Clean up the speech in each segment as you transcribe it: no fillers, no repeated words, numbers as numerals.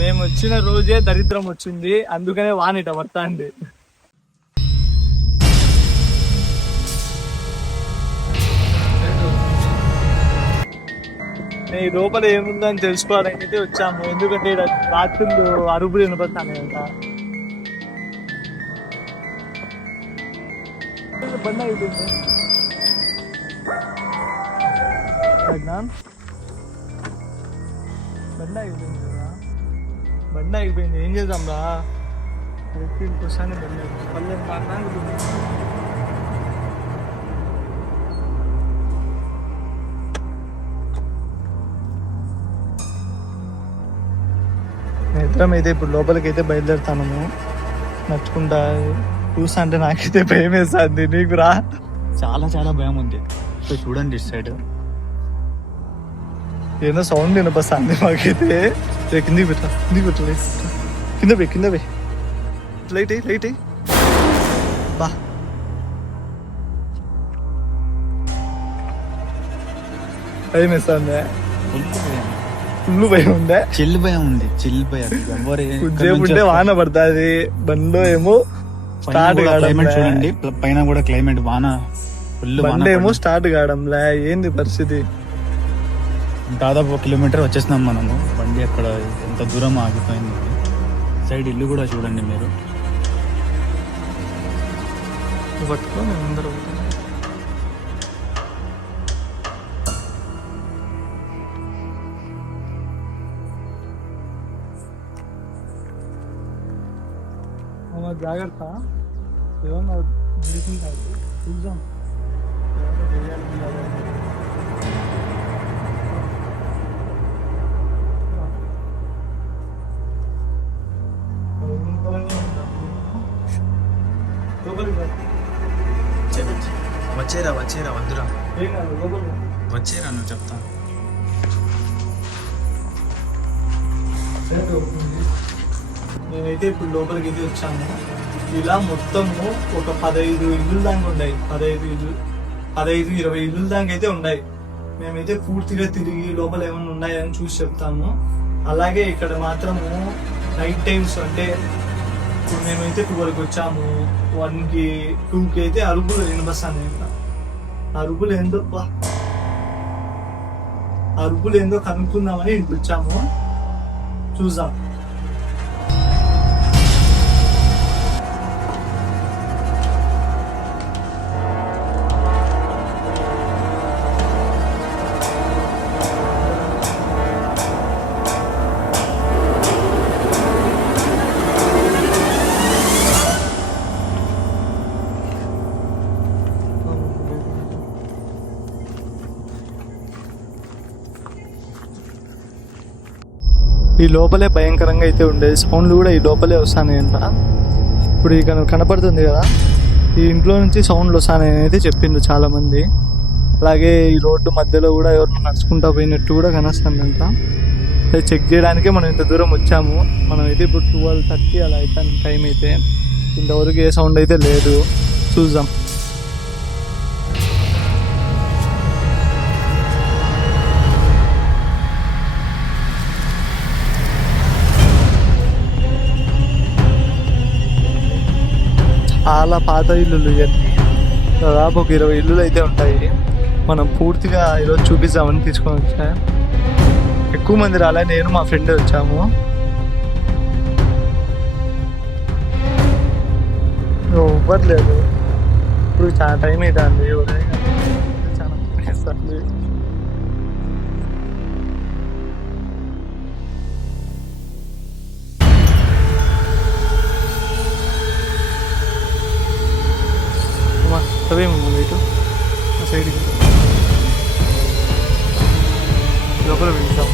మేము వచ్చిన రోజే దరిద్రం వచ్చింది, అందుకనే వానిట పడతా అండి. ఈ లోపల ఏముందని తెలుసుకోవాలైతే వచ్చాము, ఎందుకంటే రాత్రులు అరుపులు వినపడతాను కదా. బండి అయిపోయింది, బండి అయిపోయింది కదా, బండి అయిపోయింది, ఏం చేద్దాం రా. వస్తానే బండి ఇద్దరం అయితే ఇప్పుడు లోపలికి అయితే బయలుదేరుతాను. నచ్చుకుంటా చూసా అంటే నాకైతే భయం వేస్తుంది, నీకు రా? చాలా చాలా భయం ఉంది. చూడండి ఇటు సైడ్ ఏదో సౌండ్ వినపస్తుంది మాకైతే. కిందికి పెట్టా, కిందికి పెట్టలే, కింద పోయి కింద పోయి లైట్ అయ్యి లైట్ అయ్యి బా. భయం వేస్తుంది, ఫుల్ భయం ఉందే, చిల్లు భయం ఉంది, చిల్లు భయం. కొద్దిసేపు ఉంటే వాన పడుతుంది, బండిలో ఏమో స్టార్ట్ క్లైమేట్ చూడండి, పైన కూడా క్లైమేట్ వాన, ఫుల్ బండి ఏమో స్టార్ట్ కావడంలే. ఏంది పరిస్థితి? దాదాపు 1 కిలోమీటర్ వచ్చేసినాం మనము. బండి అక్కడ ఎంత దూరం ఆగిపోయింది. సైడ్ ఇల్లు కూడా చూడండి మీరు. పట్టుకో అందరూ. జాగ్రత్త, ఏమన్నా చూద్దాం. వచ్చేరా వచ్చేరా వద్దురా, వచ్చేరా నువ్వు చెప్తా. నేనైతే ఇప్పుడు లోపలికి ఇది వచ్చాను. ఇలా మొత్తము ఒక 15 ఇల్లు దాకా ఉన్నాయి, 15-20 ఇల్లు దాకా అయితే ఉన్నాయి. మేమైతే పూర్తిగా తిరిగి లోపల ఏమైనా ఉన్నాయని చూసి చెప్తాము. అలాగే ఇక్కడ మాత్రము నైట్ టైమ్స్, అంటే ఇప్పుడు మేమైతే 12కి వచ్చాము, 1కి 2కి అయితే అరుపులు వినబస్తాను. అరుపులు ఏందో కనుక్కుందామని ఇంటికి వచ్చాము, చూద్దాం. ఈ లోపలే భయంకరంగా అయితే ఉండేది, సౌండ్లు కూడా ఈ లోపలే వస్తాయంట. ఇప్పుడు ఇక కనపడుతుంది కదా, ఈ ఇంట్లో నుంచి సౌండ్లు వస్తాయని అయితే చెప్పిండు చాలా మంది. అలాగే ఈ రోడ్డు మధ్యలో కూడా ఎవరు నడుచుకుంటా పోయినట్టు కూడా కనొస్తుందంట. అది చెక్ చేయడానికే మనం ఇంత దూరం వచ్చాము. మనం అయితే ఇప్పుడు 12:30 అలా అయితే టైం అయితే, ఇంతవరకు ఏ సౌండ్ అయితే లేదు. చూద్దాం. చాలా పాత ఇల్లులు ఇవన్నీ, దాదాపు ఒక 20 ఇల్లులు అయితే ఉంటాయి. మనం పూర్తిగా ఈరోజు చూపిస్తామని తీసుకొని వచ్చా. ఎక్కువ మంది రాలే, నేను మా ఫ్రెండ్ వచ్చాము. ఇవ్వట్లేదు, ఇప్పుడు చాలా టైం అవుతుంది, చాలా వేస్తుంది. చదివేమో ఇటు సైడ్కి లోపల వెళ్తాం.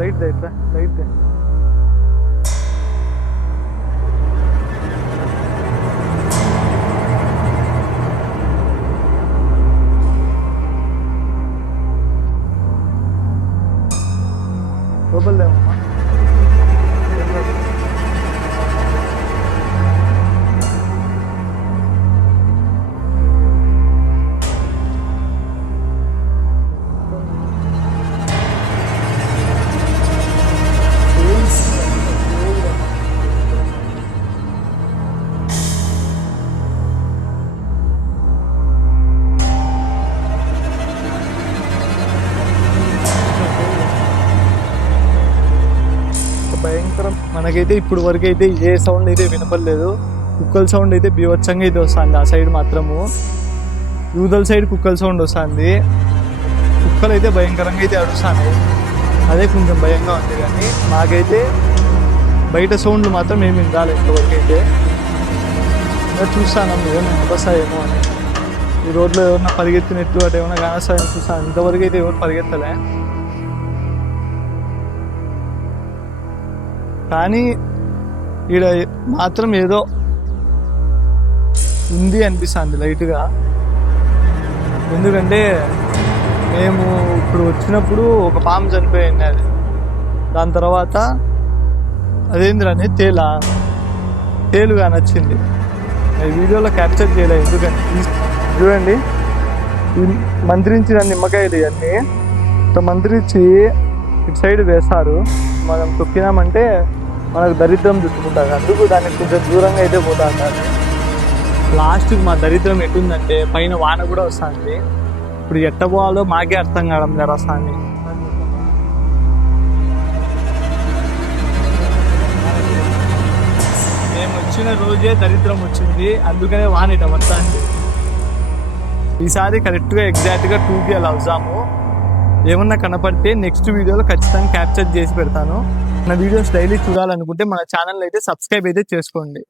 లైట్ లైట్ లైట్ లోపలేమమ్మా భయంకరం. మనకైతే ఇప్పుడు వరకు అయితే ఏ సౌండ్ అయితే వినపడలేదు. కుక్కల సౌండ్ అయితే బీభత్సంగా అయితే వస్తుంది ఆ సైడ్ మాత్రము. యూదల్ సైడ్ కుక్కల సౌండ్ వస్తుంది. కుక్కలు అయితే భయంకరంగా అయితే అరుస్తాయి. అదే కొంచెం భయంగా ఉంది. కానీ మాకైతే బయట సౌండ్లు మాత్రం ఏమి వినాలి ఇంతవరకు అయితే. చూస్తాను ఏమైనా వస్తాయేమో అని. ఈ రోడ్లో ఏమన్నా పరిగెత్తినట్టు అటు ఏమైనా కానొస్తాయని చూస్తాను. ఇంతవరకు అయితే ఎవరు పరిగెత్తలే. కానీ ఈడ మాత్రం ఏదో ఉంది అనిపిస్తుంది లైట్గా. ఎందుకంటే మేము ఇప్పుడు వచ్చినప్పుడు ఒక పాము చనిపోయింది. అది దాని తర్వాత అదేంద్రని తేలుగా నచ్చింది. ఈ వీడియోలో క్యాప్చర్ చేయలేదు. ఎందుకంటే చూడండి, ఈ మంత్రించిన నిమ్మకాయలు ఇవన్నీ ఇట్లా మంత్రించి ఇటు సైడ్ వేస్తారు. మనం తొక్కినామంటే మనకు దరిద్రం చుట్టుకుంటుంది. అందుకు దానికి కొంచెం దూరంగా అయితే పోతా ఉంటారు. లాస్ట్కి మా దరిద్రం ఎటుందంటే పైన వాన కూడా వస్తుంది. ఇప్పుడు ఎట్ట పోవాలో మాకే అర్థం కావడం లేదు వస్తుంది. మేము వచ్చిన రోజే దరిద్రం వచ్చింది. అందుకనే వాన ఇట వస్తుంది. ఈసారి కరెక్ట్గా ఎగ్జాక్ట్గా 2కి అలా వస్తాము. ఏమన్నా కనపడితే నెక్స్ట్ వీడియోలో ఖచ్చితంగా క్యాప్చర్ చేసి పెడతాను. మన వీడియోస్ డైలీ చూడాలనుకుంటే మన ఛానల్ అయితే సబ్స్క్రైబ్ అయితే చేసుకోండి.